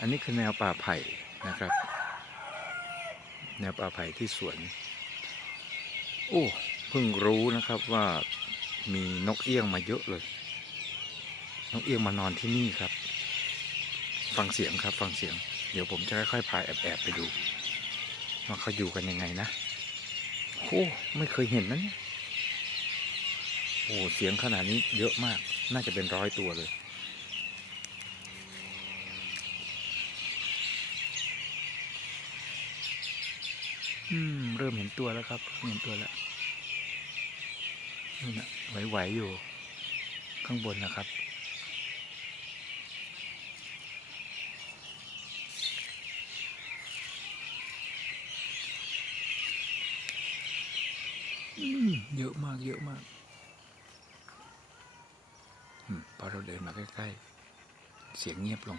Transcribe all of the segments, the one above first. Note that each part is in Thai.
อันนี้คือแนวป่าไผ่นะครับ แนวป่าไผ่ที่สวน โอ้เพิ่งรู้นะครับว่ามีนกเอี้ยงมาเยอะเลย นกเอี้ยงมานอนที่นี่ครับ ฟังเสียงครับ ฟังเสียง เดี๋ยวผมจะค่อยๆพาแอบๆไปดูว่าเขาอยู่กันยังไงนะโอ้ไม่เคยเห็นนะเนี่ยโอ้เสียงขนาดนี้เยอะมาก น่าจะเป็นร้อยตัวเลย อืม เริ่มเห็นตัวแล้วครับ เห็นตัวแล้วนู่นะไหวๆอยู่ ข้างบนนะครับ เยอะมาก เยอะมากพอเราเดินมาใกล้ ๆ เสียงเงียบลง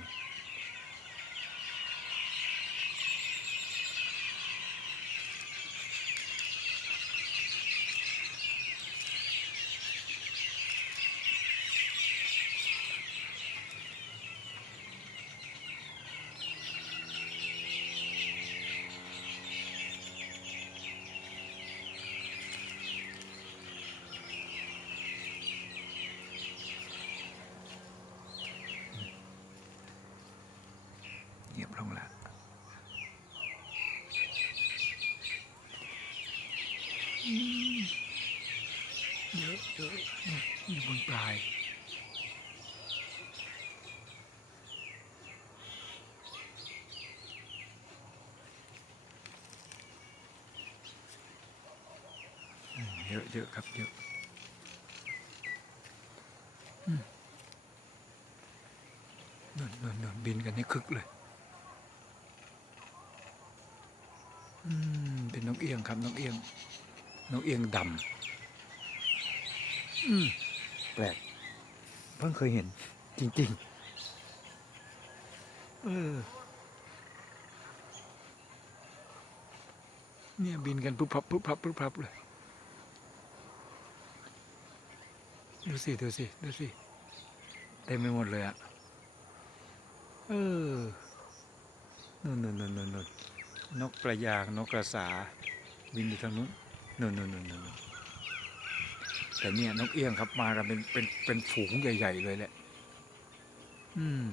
เยอะเยอะเนี่ยอยู่บนปลายเยอะเยอะครับเยอะนั่นนั่นนั่นบินกันให้คึกเลย อืม เป็นนกเอี้ยงครับนกเอี้ยง นกเอี้ยงดำอืมแปลก เพิ่งเคยเห็น จริง ๆ เออ เนี่ยบินกันปุ๊บพับปุ๊บพับปุ๊บพับเลย ดูสิ ดูสิ ดูสิ เต็มไปหมดเลยอะเออนู่นนู่นนู่นนู่นนู่นนกกระยาง นกกระสา บินอยู่ทางนู้น นู่นนู่นนู่นแต่เนี่ยนกเอี้ยงครับมากันเป็นเป็นเป็นฝูงใหญ่ ๆ เลยแหละ อืม